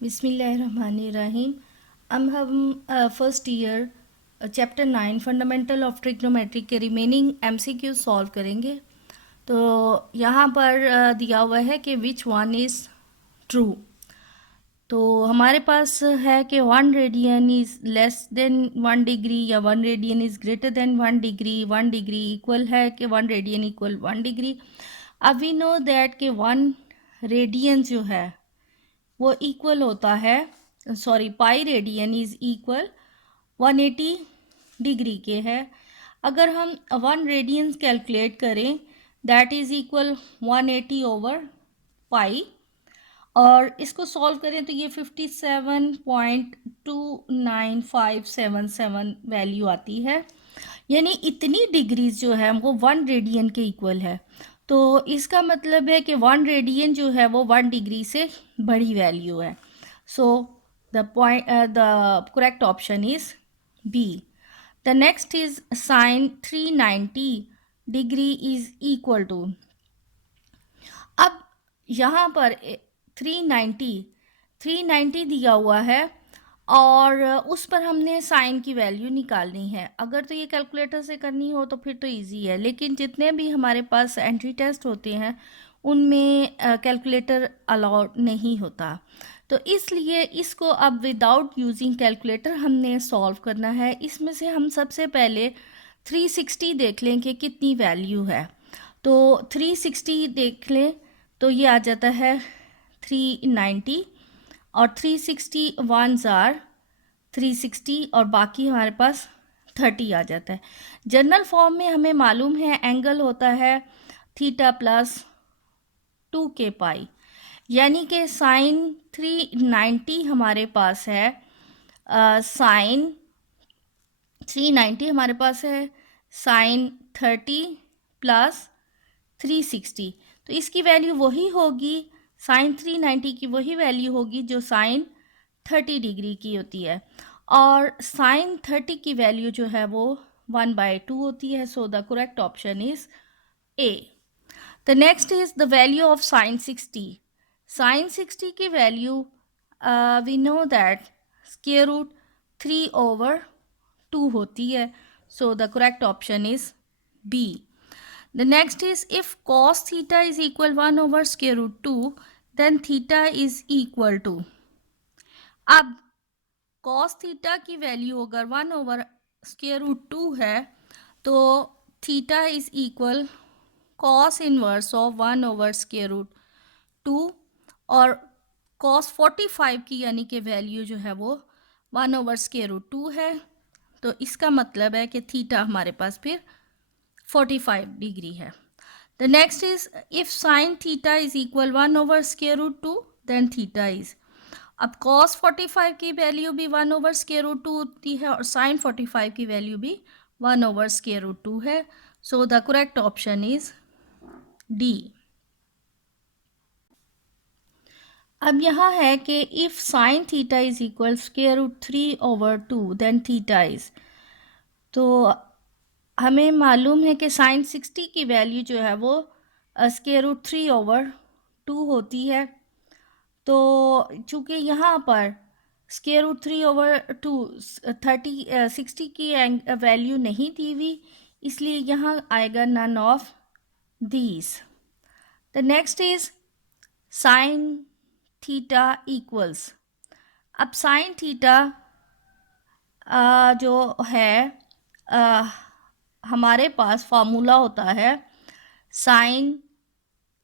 बिस्मिल्लाहिर्रहमानिर्रहीम। अब हम first year chapter 9 fundamental of trigonometry के रिमेनिंग एमसीक्यू सॉल्व करेंगे। तो यहाँ पर दिया हुआ है कि विच वन इज़ ट्रू। तो हमारे पास है कि 1 radian is less than 1 degree या 1 radian is greater than 1 degree, 1 degree equal है कि 1 रेडियन इक्वल 1 डिग्री। अब वी नो दैट कि 1 रेडियन जो है वो इक्वल होता है, sorry, pi radian is equal 180 degree के है। अगर हम 1 रेडियन कैलकुलेट करें दैट इज इक्वल 180/पाई और इसको सॉल्व करें तो ये 57.29577 वैल्यू आती है। यानी इतनी डिग्रीज जो है वो 1 रेडियन के इक्वल है। तो इसका मतलब है कि 1 रेडियन जो है वो 1 डिग्री से बड़ी वैल्यू है। So the correct option is B. The next is sine 390 degree is equal to. अब यहाँ पर 390 दिया हुआ है और उस पर हमने साइन की वैल्यू निकालनी है। अगर तो ये कैलकुलेटर से करनी हो तो फिर तो इजी है, लेकिन जितने भी हमारे पास एंट्री टेस्ट होते हैं उनमें कैलकुलेटर अलाउड नहीं होता। तो इसलिए इसको अब विदाउट यूजिंग कैलकुलेटर हमने सॉल्व करना है। इसमें से हम सबसे पहले 360 देख लें कि कितनी वैल्यू है। तो 360 देख लें तो ये आ जाता है 390 और 360 1s आर 360 और बाकी हमारे पास 30 आ जाता है। जनरल फॉर्म में हमें मालूम है एंगल होता है थीटा प्लस 2 k पाई, यानी कि साइन 390 हमारे पास है, साइन 390 हमारे पास है साइन 30 प्लस 360। तो इसकी वैल्यू वही होगी, साइन 390 की वही वैल्यू होगी जो साइन 30 डिग्री की होती है। और साइन 30 की वैल्यू जो है वो 1/2 होती है। So the correct option is A. The next is the value of sine 60। Sine 60 की value we know that square root 3/2 होती है। So the correct option is B. The next is if cos theta is equal 1/√2, then theta is equal to। अब cos theta की value अगर 1/√2 है तो theta is equal cos inverse of 1/√2 और cos 45 की यानी कि वैल्यू जो है वो 1/√2 है। तो इसका मतलब है कि थीटा हमारे पास फिर 45 डिग्री है। The next is if sine theta is equal 1/√2 then theta is. अब cos 45 की वैल्यू भी 1/√2 होती है और साइन 45 की वैल्यू भी 1/√2 है। So the correct option is D. अब यहाँ है कि if sine theta is equal √3/2 then theta is. तो हमें मालूम है कि साइन 60 की वैल्यू जो है वो √3/2 होती है। तो चूँकि यहाँ पर √3/2 60 की वैल्यू नहीं दी हुई, इसलिए यहाँ आएगा none of these. The next is sine theta equals. अब साइन थीटा जो है हमारे पास फार्मूला होता है sine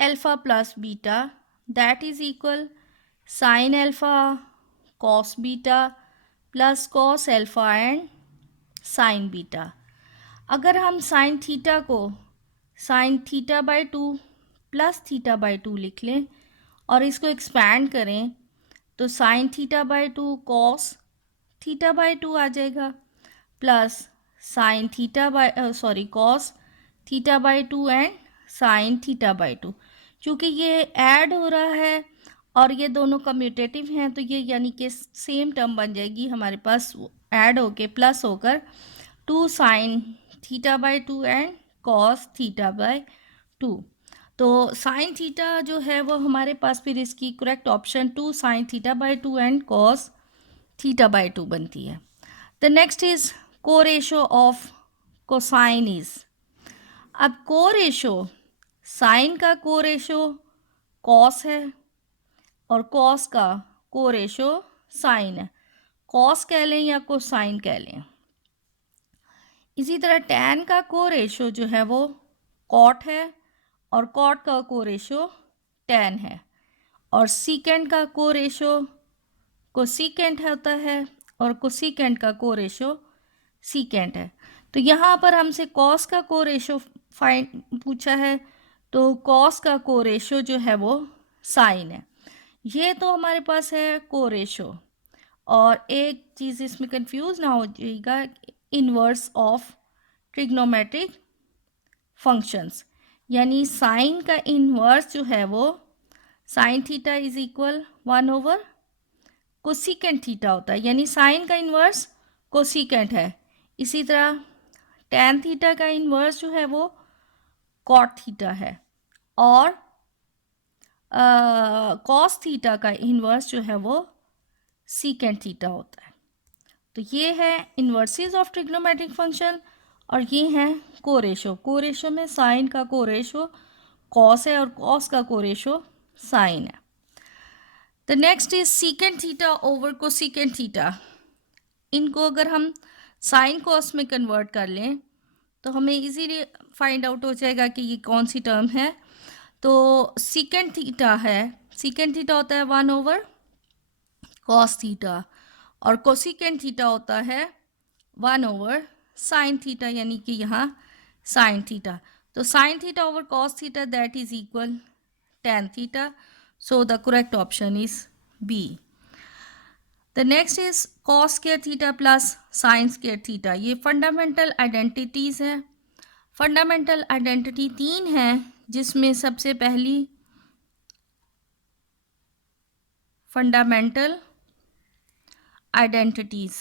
alpha plus beta that is equal sine alpha cos beta plus cos alpha and sine beta. अगर हम साइन थीटा को साइन थीटा/2 प्लस थीटा/2 लिख लें और इसको एक्सपैंड करें तो साइन थीटा/2 कॉस थीटा/2 आ जाएगा प्लस साइन कॉस थीटा/2 एंड साइन थीटा/2। चूँकि ये ऐड हो रहा है और ये दोनों कम्यूटेटिव हैं तो ये यानी कि सेम टर्म बन जाएगी हमारे पास, ऐड होके प्लस होकर 2 साइन थीटा/2 एंड कॉस थीटा/2। तो साइन थीटा जो है वो हमारे पास फिर इसकी correct option 2 sine theta by 2 and cos theta by 2 बनती है। द नेक्स्ट इज को रेशो ऑफ कोसाइन इज। अब को रेशो, साइन का को रेशो कॉस है और कॉस का को रेशो साइन है। कॉस कह लें या कोसाइन कह लें। इसी तरह टैन का को रेशो जो है वो कॉट है और कॉट का को रेशो टैन है। और सीकेंड का को रेशो कोसीकेंट होता है और कोसीकेंट का को रेशो सीकेंट है। तो यहाँ पर हमसे कॉस का को रेशो फाइंड पूछा है, तो कॉस का को रेशो जो है वो साइन है। ये तो हमारे पास है को रेशो। और एक चीज़ इसमें कंफ्यूज ना हो जाइएगा, इनवर्स ऑफ ट्रिग्नोमेट्रिक फंक्शंस, यानी साइन का इनवर्स जो है वो sign theta is equal 1/, cosecant theta होता है, यानी साइन का इन्वर्स कोसिकेंट है। इसी तरह टैन थीटा का इन्वर्स जो है वो कॉट थीटा है और कॉस थीटा का इन्वर्स जो है वो सीकेंट थीटा होता है। तो ये है इन्वर्सेस ऑफ ट्रिग्नोमेट्रिक फंक्शन और ये है कोरेशो। कोरेशो में साइन का कोरेशो कॉस है और कॉस का कोरेशो साइन है। The next is secant theta over cosecant theta. इनको अगर हम साइन कॉस में कन्वर्ट कर लें तो हमें इजीली फाइंड आउट हो जाएगा कि ये कौन सी टर्म है। तो सीकेंट थीटा है, सीकेंट थीटा होता है 1/, कॉस थीटा, और कोसिकेंट थीटा होता है 1/, साइन थीटा, यानी कि यहाँ साइन थीटा। तो sine theta over cos theta that is equal tan theta. So the correct option is B. The next is cos square theta plus sine square theta. ये fundamental identities हैं। Fundamental identity 3 हैं, जिसमें सबसे पहली fundamental identities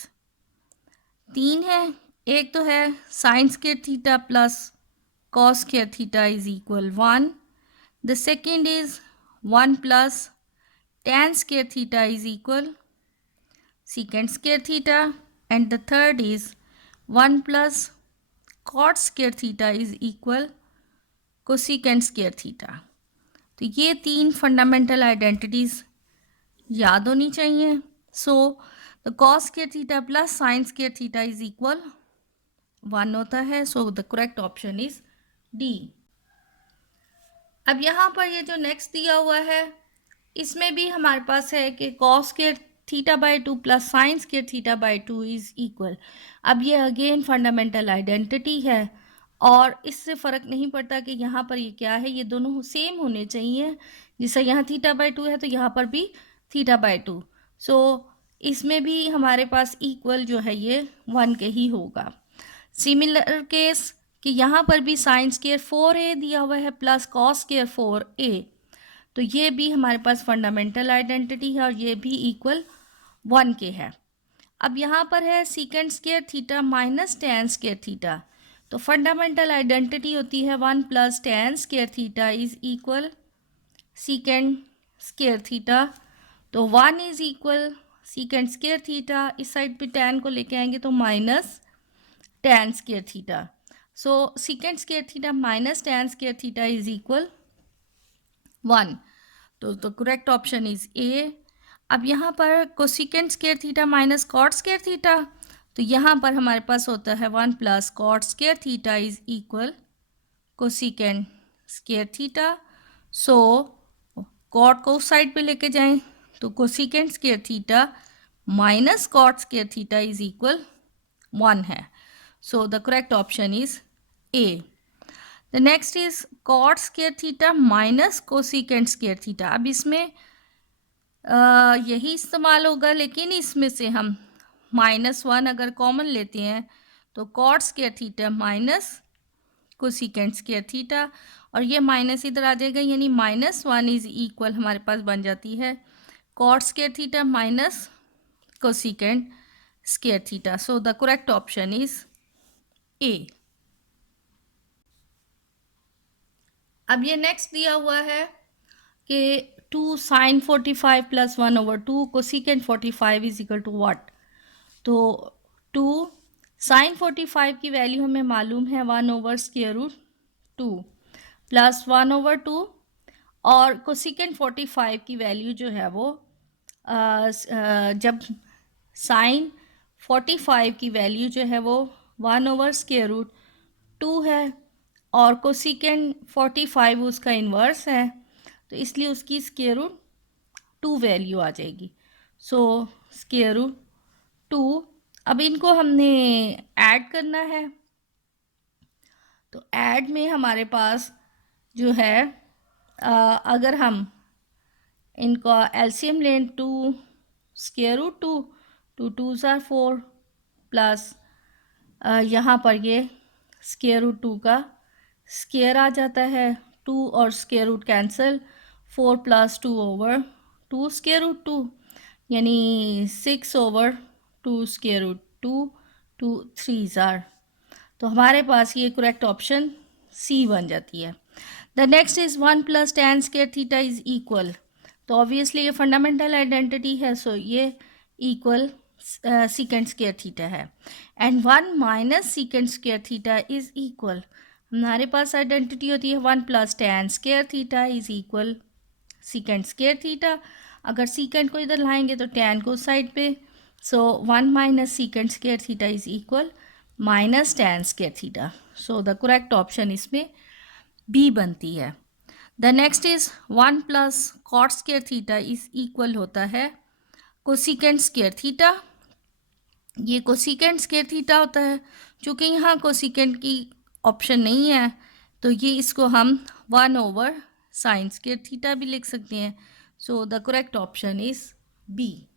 3 है। एक तो है sign square theta plus cos square theta is equal 1। The second is 1 plus tan square theta is equal secant square theta, and the third is 1 plus cot square theta is equal cosecant square theta। तो ये 3 fundamental identities याद होनी चाहिए। So the cos square theta plus sin square theta is equal 1 होता है। So the correct option is D. अब यहाँ पर ये जो नेक्स्ट दिया हुआ है इसमें भी हमारे पास है कि cos square theta by 2 plus sine square theta by 2 is equal. अब ये अगेन फंडामेंटल आइडेंटिटी है और इससे फ़र्क नहीं पड़ता कि यहाँ पर ये क्या है, ये दोनों सेम होने चाहिए। जैसे यहाँ थीटा बाई 2 है तो यहाँ पर भी थीटा बाई 2। सो इसमें भी हमारे पास इक्वल जो है ये 1 के ही होगा। सिमिलर केस कि यहाँ पर भी साइन स्क्वायर 4a दिया हुआ है प्लस कॉस स्क्वायर 4a, तो ये भी हमारे पास फंडामेंटल आइडेंटिटी है और ये भी इक्वल 1 के है। अब यहाँ पर है secant square theta minus tan square theta, तो फंडामेंटल आइडेंटिटी होती है 1 plus tan square theta is equal secant square theta. तो 1 is equal secant square theta, इस साइड पे टैन को लेके आएंगे तो minus tan square theta. So secant square theta minus tan square theta is equal 1। तो the correct option is A. अब यहाँ पर cosecant square theta minus cot square theta, तो यहाँ पर हमारे पास होता है 1 plus cot square theta is equal cosecant square theta. So cot को उस साइड पे लेके जाएं तो cosecant square theta minus cot square theta is equal 1 है। So the correct option is A. The next is cot square theta minus cosecant square theta. अब इसमें यही इस्तेमाल होगा, लेकिन इसमें से हम -1 अगर कॉमन लेते हैं तो cot square theta minus cosecant square theta, और ये माइनस इधर आ जाएगा, यानी -1 इज इक्वल हमारे पास बन जाती है cot square theta minus cosecant square theta. So the correct option is A. अब ये नेक्स्ट दिया हुआ है कि 2 sine 45 plus 1/2 cosecant 45 is equal to what. तो 2 साइन 45 की वैल्यू हमें मालूम है 1/√2 प्लस 1/2 और कोसिकेंट 45 की वैल्यू जो है वो जब साइन 45 की वैल्यू जो है वो 1/√2 है और कोसिकेंट 45 उसका इन्वर्स है, तो इसलिए उसकी स्क्वायर रूट 2 वैल्यू आ जाएगी। सो स्क्वायर रूट 2, अब इनको हमने ऐड करना है, तो ऐड में हमारे पास जो है अगर हम इनका एलसीएम लें 2 स्क्वायर रूट 2, 2 2 ज़ार 4 प्लस यहाँ पर ये स्क्वायर रूट 2 का स्क्वायर आ जाता है, 2 और square root cancel, 4 plus 2/2 square root 2 यानी 6/2 स्क्वायर रूट 2, 2 3 ज़ार। तो हमारे पास ये करेक्ट ऑप्शन सी बन जाती है। The next is 1 plus tan square theta is equal. तो ऑब्वियसली ये फंडामेंटल आइडेंटिटी है, सो ये इक्वल सीकेंट स्क्वायर थीटा है। And 1 minus secant square theta is equal, हमारे पास आइडेंटिटी होती है 1 plus tan square theta is equal secant square theta. अगर secant को इधर लाएंगे तो tan को साइड पे, सो 1 minus secant square theta is equal minus tan square theta. So the correct option इसमें बी बनती है। The next is 1 plus cot square theta is equal होता है कोसिकेंट स्क्वायर थीटा। ये कोसिकेंट स्क्वायर थीटा होता है, चूँकि यहाँ कोसिकेंट की ऑप्शन नहीं है तो ये इसको हम 1/sin स्क्वायर थीटा भी लिख सकते हैं। So the correct option is B.